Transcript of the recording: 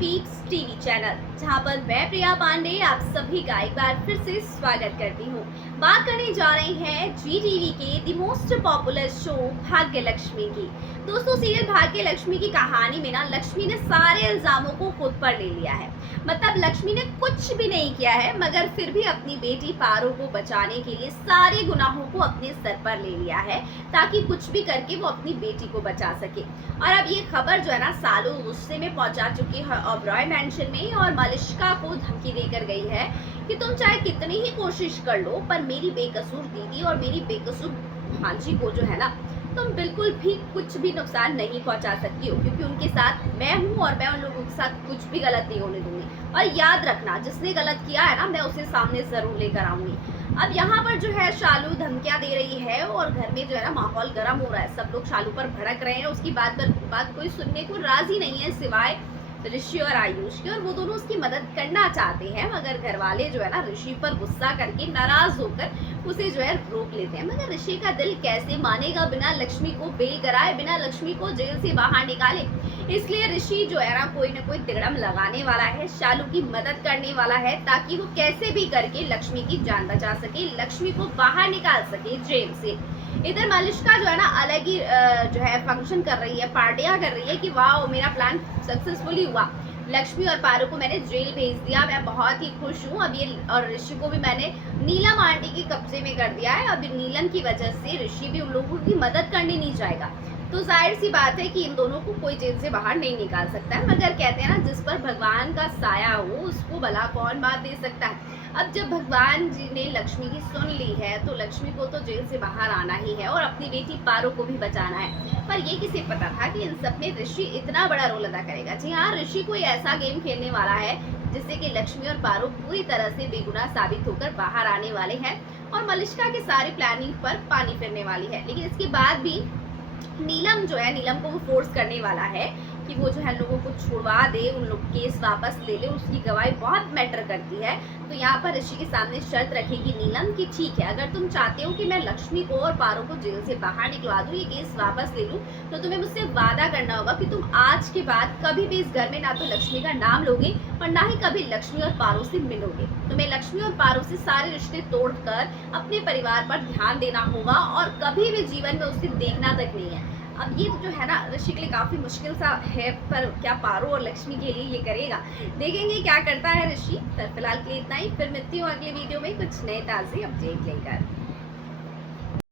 Peeps TV channel, जहां पर मैं प्रिया पांडे आप सभी का एक बार फिर से स्वागत करती हूं। बात करने जा रहे हैं जी टीवी के द मोस्ट पॉपुलर शो भाग्य लक्ष्मी की। दोस्तों, सीरियल भाग्य लक्ष्मी की कहानी में ना लक्ष्मी ने सारे इल्जामों को खुद पर ले लिया है। मतलब लक्ष्मी ने कुछ भी नहीं किया है, मगर फिर भी अपनी बेटी पारो को बचाने के लिए सारे गुनाहों को अपने सर पर ले लिया है, ताकि कुछ भी करके वो अपनी बेटी को बचा सके। और अब ये खबर जो है ना सालों गुस्से में पहुंचा चुकी है ओबरॉय मेंशन में, और मलिष्का को धमकी देकर गई है कि तुम चाहे कितनी ही कोशिश कर लो, पर मेरी बेकसूर दीदी और मेरी बेकसूर भांजी को जो है ना तुम बिल्कुल भी कुछ भी नुकसान नहीं पहुंचा सकती हो, क्योंकि उनके साथ मैं हूं और मैं उन लोगों के साथ कुछ भी गलत नहीं होने दूंगी। और याद रखना, जिसने गलत किया है ना, मैं उसे सामने जरूर लेकर आऊंगी। अब यहाँ पर जो है शालू धमकियां दे रही है और घर में जो है ना माहौल गर्म हो रहा है। सब लोग शालू पर भड़क रहे हैं। उसकी बात कोई सुनने को राजी नहीं है सिवाय ऋषि और आयुष की, और वो दोनों उसकी मदद करना चाहते हैं, मगर घर वाले जो है ना ऋषि पर गुस्सा करके नाराज होकर उसे जो है रोक लेते हैं। मगर ऋषि का दिल कैसे मानेगा बिना लक्ष्मी को बेल कराए, बिना लक्ष्मी को जेल से बाहर निकाले। इसलिए ऋषि जो है ना कोई तिगड़म लगाने वाला है, शालू की मदद करने वाला है, ताकि वो कैसे भी करके लक्ष्मी की जान बचा सके, लक्ष्मी को बाहर निकाल सके जेल से। इधर मलिष्का जो है ना अलग ही जो है फंक्शन कर रही है, पार्टियां कर रही है कि वाह मेरा प्लान सक्सेसफुली हुआ, लक्ष्मी और पारू को मैंने जेल भेज दिया, मैं बहुत ही खुश हूँ। अब ये और ऋषि को भी मैंने नीलम आंटी के कब्जे में कर दिया है। अब नीलम की वजह से ऋषि भी उन लोगों की मदद करने नहीं जाएगा, तो जाहिर सी बात है कि इन दोनों को कोई जेल से बाहर नहीं निकाल सकता है। मगर कहते हैं ना, जिस पर भगवान का साया हो उसको भला कौन बात दे सकता है। अब जब भगवान जी ने लक्ष्मी की सुन ली है, तो लक्ष्मी को तो जेल से बाहर आना ही है और अपनी बेटी पारो को भी बचाना है। पर ये किसे पता था कि इन सब में ऋषि इतना बड़ा रोल अदा करेगा। जी हाँ, ऋषि कोई ऐसा गेम खेलने वाला है जिससे कि लक्ष्मी और पारो पूरी तरह से बेगुनाह साबित होकर बाहर आने वाले हैं, और मलिष्का के सारे प्लानिंग पर पानी फिरने वाली है। लेकिन इसके बाद भी नीलम जो है, नीलम को वो फोर्स करने वाला है कि वो जो है लोगों को छुड़वा दे, उन लोग केस वापस ले ले, उसकी गवाही बहुत मैटर करती है। तो यहाँ पर ऋषि के सामने शर्त रखेगी नीलम कि ठीक है, अगर तुम चाहते हो कि मैं लक्ष्मी को और पारो को जेल से बाहर निकलवा दूं, ये केस वापस ले लूं, तो तुम्हें मुझसे वादा करना होगा कि तुम आज के बाद कभी भी इस घर में ना तो लक्ष्मी का नाम लोगे और ना ही कभी लक्ष्मी और पारो से मिलोगे। तुम्हें लक्ष्मी और पारो से सारे रिश्ते तोड़कर अपने परिवार पर ध्यान देना होगा, और कभी भी जीवन में उसे देखना तक नहीं है। अब ये जो है ना ऋषि के लिए काफी मुश्किल सा है, पर क्या पारो और लक्ष्मी के लिए ये करेगा, देखेंगे क्या करता है ऋषि। फिलहाल के लिए इतना ही, फिर मिलती हूँ अगले वीडियो में कुछ नए ताज़े अपडेट लेकर।